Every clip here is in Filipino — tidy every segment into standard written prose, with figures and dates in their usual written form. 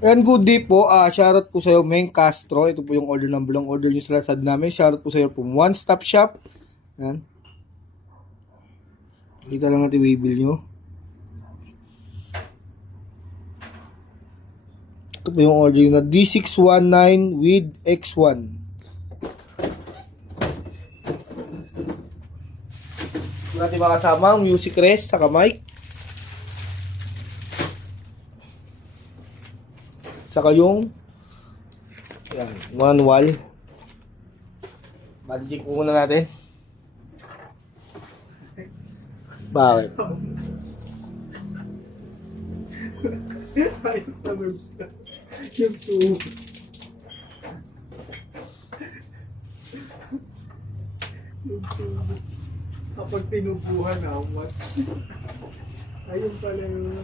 And good day po, shoutout po sa'yo, Meng Castro. Ito po yung order number ng order nyo sa Lazada namin. Shoutout po sa'yo from One Stop Shop. Yan. Kita lang natin yung bill nyo. Ito po yung order nyo na D619 with X1. Ito natin makasama ang music rest sa mic. Saka yung yan, manual. Bali-check po muna natin. Bakit? Ayun na verbs na. Yung two. Yung two. Kapag tinubuhan how much? Ayun pala yun.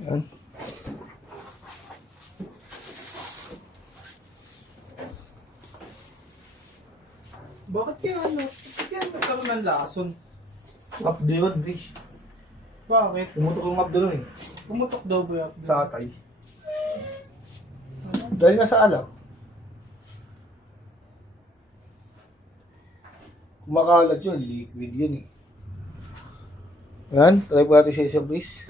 Yan. Bakit kaya nagkaroon ng lason? Up the road bridge. Bakit? Pumutok yung map doon eh. Pumutok daw ba yan? Sa atay. Dahil nasa alak. Kumakalat yun, liquid yun eh. Yan, try po natin sa isang please.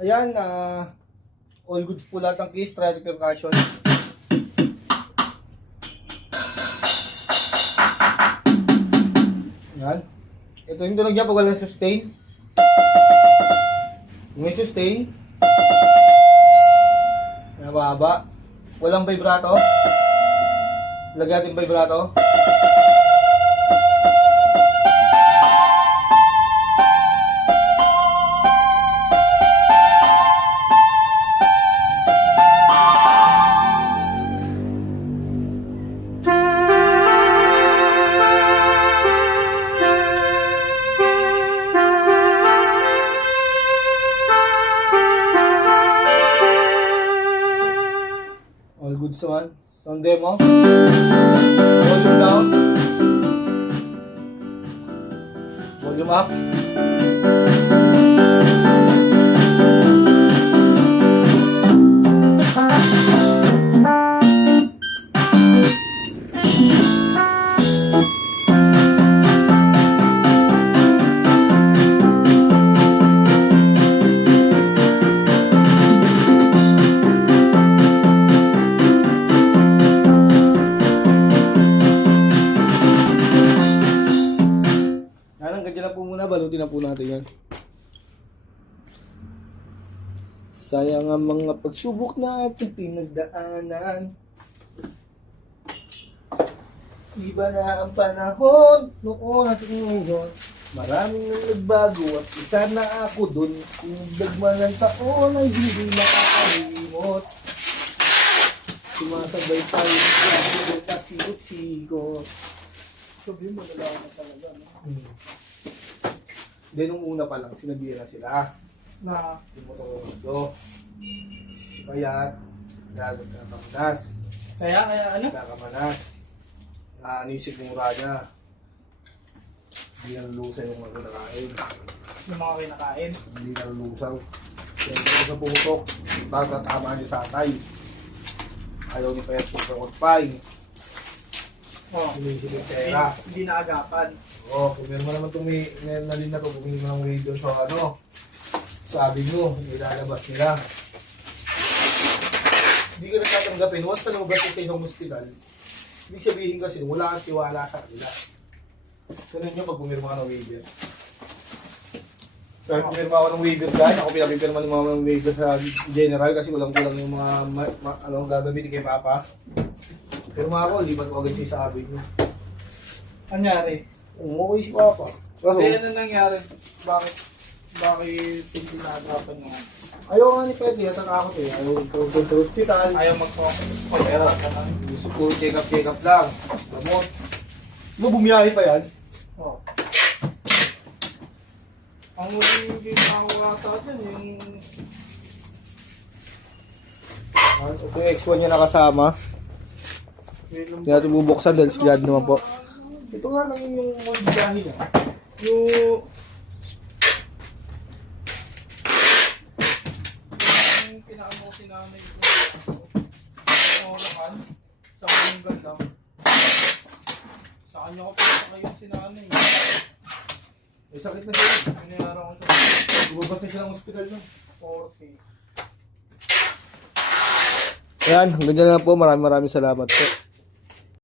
Ayan, all goods po lahat ng case, try percussion. Ayan. Ito yung tunog niya pag walang sustain. May sustain. Mababa. Walang vibrato. Lagyan natin vibrato. All goods naman. Sound demo. Volume down. Volume up. Ganyan na po muna, balutin na po natin yan. Sayang ang mga pagsubok natin pinagdaanan. Iba na ang panahon noon at ngayon. Maraming nang nagbago at isa na ako dun. Kung dagman ng taon ay hindi makakalimot. Sumasabay tayo sa sigot-sigot. Sabi mo, nalaman na talaga. No? Then nung una pa lang, sinabira sila. Na, Tumuto, si Payat, gagamanas. kaya ano? Gagamanas. Anisip yung mura niya. Hindi nalulusaw yung mga kinakain. Yung mga kinakain. Hindi nalulusaw. Kaya hindi na pumutok. Tatama niya sa atay. Ayaw ni Payat pumutok pa. Oh, Sinisip yung pera. hindi naagapan. Oo, kung meron mo naman itong may nalin na ito, kung hindi mo ng way doon sa sabi mo, ilalabas nila. hindi ka natatanggapin, once na lumabas ka sa isang hospital, ibig sabihin kasi wala kang tiwala sa kanila. Ganun yung pag pumirma ka ng waiver. Kahit pumirma ako ng waiver dyan, ako pinapipirma ng mga waiver sa general kasi kulang-kulang yung mga gagamitin kay Papa. Pirma ako, lipat ko agad siya sa abig niya. Anyari? Okay si Papa. Kaso, Kaya ano nangyari? Bakit hindi nahagapan nga? ayaw nga ni Freddy, natakakot eh. Ayaw punta sa hospital. Ayaw mag-focus. Pag-era ka lang. Gusto ko check-up lang. Gamot. Ano, bumiyahe pa yan? Oo. Ang huling ginawa ata dyan, yung... Ito yung X1 niya nakasama. Hindi natin bubuksan dahil sigurado naman po. Ito nga lang yung biyahe niya. Yung pinakaano ko si nanay ko. Nakan. Sa kanyang ganda. Sa kanya ko pinakakayo si nanay. May sakit na siya. Pinayara ko sa Lumabas na siya ng hospital niya. 40. Ayan, hanggang dyan na lang po. Maraming salamat po.